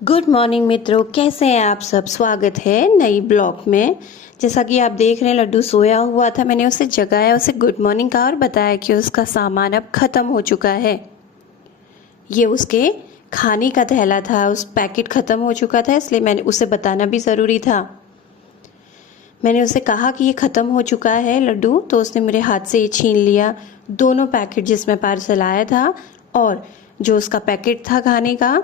Good morning मित्रों, कैसे हैं आप सब। स्वागत है नई ब्लॉग में। जैसा कि आप देख रहे हैं, लड्डू सोया हुआ था। मैंने उसे जगाया, उसे गुड मॉर्निंग कहा और बताया कि उसका सामान अब ख़त्म हो चुका है। ये उसके खाने का थैला था, उस पैकेट ख़त्म हो चुका था, इसलिए मैंने उसे बताना भी ज़रूरी था। मैंने उसे कहा कि ये ख़त्म हो चुका है लड्डू, तो उसने मेरे हाथ से ये छीन लिया। दोनों पैकेट जिसमें पार्सल आया था और जो उसका पैकेट था खाने का,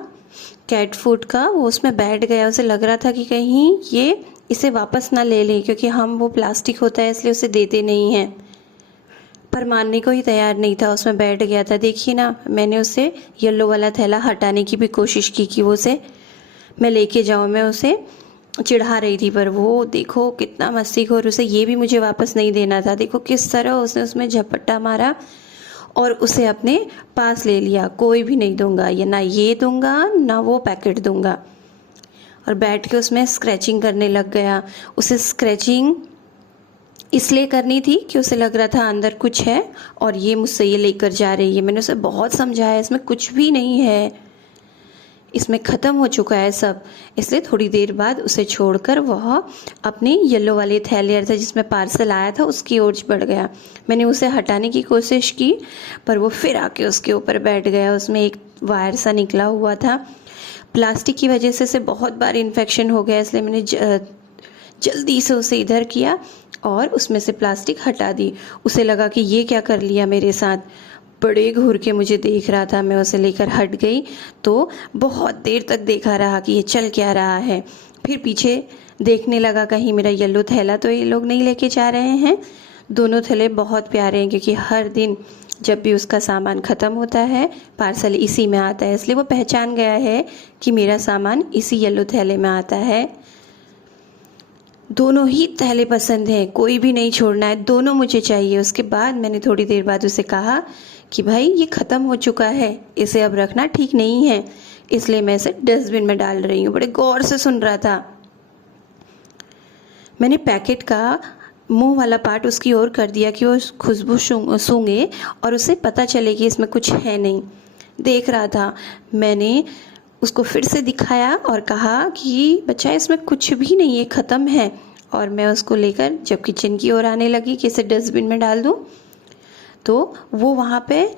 कैट फूड का, वो उसमें बैठ गया। उसे लग रहा था कि कहीं ये इसे वापस ना ले लें, क्योंकि हम वो प्लास्टिक होता है इसलिए उसे देते नहीं हैं। पर मानने को ही तैयार नहीं था, उसमें बैठ गया था। देखिए ना, मैंने उसे येलो वाला थैला हटाने की भी कोशिश की कि वो उसे मैं लेके जाऊँ। मैं उसे चिढ़ा रही थी, पर वो देखो कितना मस्तीखोर, उसे ये भी मुझे वापस नहीं देना था। देखो किस तरह उसने उसमें झपट्टा मारा और उसे अपने पास ले लिया। कोई भी नहीं दूंगा, ये ना ये दूंगा ना वो पैकेट दूंगा। और बैठ के उसमें स्क्रैचिंग करने लग गया। उसे स्क्रैचिंग इसलिए करनी थी कि उसे लग रहा था अंदर कुछ है और ये मुझसे ये लेकर जा रही है। मैंने उसे बहुत समझाया, इसमें कुछ भी नहीं है, इसमें ख़त्म हो चुका है सब। इसलिए थोड़ी देर बाद उसे छोड़कर वह अपने येलो वाले थैले था जिसमें पार्सल आया था उसकी ओर बढ़ गया। मैंने उसे हटाने की कोशिश की, पर वो फिर आके उसके ऊपर बैठ गया। उसमें एक वायर सा निकला हुआ था। प्लास्टिक की वजह से बहुत बार इन्फेक्शन हो गया, इसलिए मैंने जल्दी से उसे इधर किया और उसमें से प्लास्टिक हटा दी। उसे लगा कि ये क्या कर लिया मेरे साथ, बड़े घूर के मुझे देख रहा था। मैं उसे लेकर हट गई तो बहुत देर तक देखा रहा कि ये चल क्या रहा है। फिर पीछे देखने लगा कहीं मेरा येलो थैला तो ये लोग नहीं लेके जा रहे हैं। दोनों थैले बहुत प्यारे हैं, क्योंकि हर दिन जब भी उसका सामान ख़त्म होता है पार्सल इसी में आता है, इसलिए वो पहचान गया है कि मेरा सामान इसी येलो थैले में आता है। दोनों ही थैले पसंद हैं, कोई भी नहीं छोड़ना है, दोनों मुझे चाहिए। उसके बाद मैंने थोड़ी देर बाद उसे कहा कि भाई ये ख़त्म हो चुका है, इसे अब रखना ठीक नहीं है, इसलिए मैं इसे डस्टबिन में डाल रही हूँ। बड़े गौर से सुन रहा था। मैंने पैकेट का मुंह वाला पार्ट उसकी ओर कर दिया कि वो खुशबू सूंघे और उसे पता चले कि इसमें कुछ है नहीं। देख रहा था। मैंने उसको फिर से दिखाया और कहा कि बच्चा इसमें कुछ भी नहीं है, ख़त्म है। और मैं उसको लेकर जब किचन की ओर आने लगी कि इसे डस्टबिन में डाल दूँ, तो वो वहाँ पे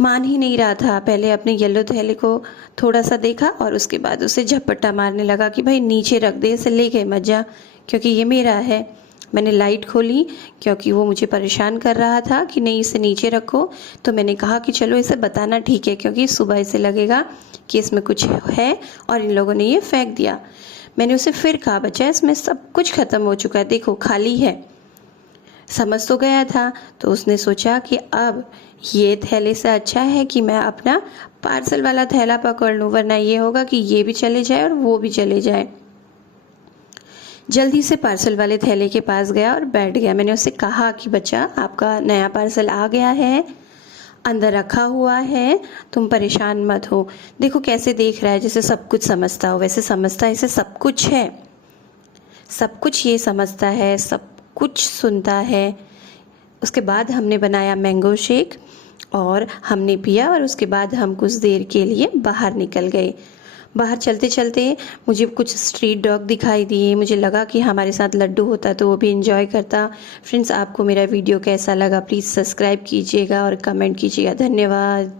मान ही नहीं रहा था। पहले अपने येलो थैले को थोड़ा सा देखा और उसके बाद उसे झपट्टा मारने लगा कि भाई नीचे रख दे, इसे ले गए मत जा, क्योंकि ये मेरा है। मैंने लाइट खोली क्योंकि वो मुझे परेशान कर रहा था कि नहीं इसे नीचे रखो। तो मैंने कहा कि चलो इसे बताना ठीक है, क्योंकि सुबह इसे लगेगा कि इसमें कुछ है और इन लोगों ने ये फेंक दिया। मैंने उसे फिर कहा, बच्चा इसमें सब कुछ ख़त्म हो चुका है, देखो खाली है। समझ तो गया था, तो उसने सोचा कि अब ये थैले से अच्छा है कि मैं अपना पार्सल वाला थैला पकड़ लूँ, वरना ये होगा कि ये भी चले जाए और वो भी चले जाए। जल्दी से पार्सल वाले थैले के पास गया और बैठ गया। मैंने उससे कहा कि बच्चा आपका नया पार्सल आ गया है, अंदर रखा हुआ है, तुम परेशान मत हो। देखो कैसे देख रहा है, जैसे सब कुछ समझता हो। वैसे समझता है इसे सब कुछ है, सब कुछ ये समझता है, सब कुछ सुनता है। उसके बाद हमने बनाया मैंगो शेक और हमने पिया और उसके बाद हम कुछ देर के लिए बाहर निकल गए। बाहर चलते चलते मुझे कुछ स्ट्रीट डॉग दिखाई दिए। मुझे लगा कि हमारे साथ लड्डू होता तो वो भी एंजॉय करता। फ्रेंड्स, आपको मेरा वीडियो कैसा लगा प्लीज़ सब्सक्राइब कीजिएगा और कमेंट कीजिएगा। धन्यवाद।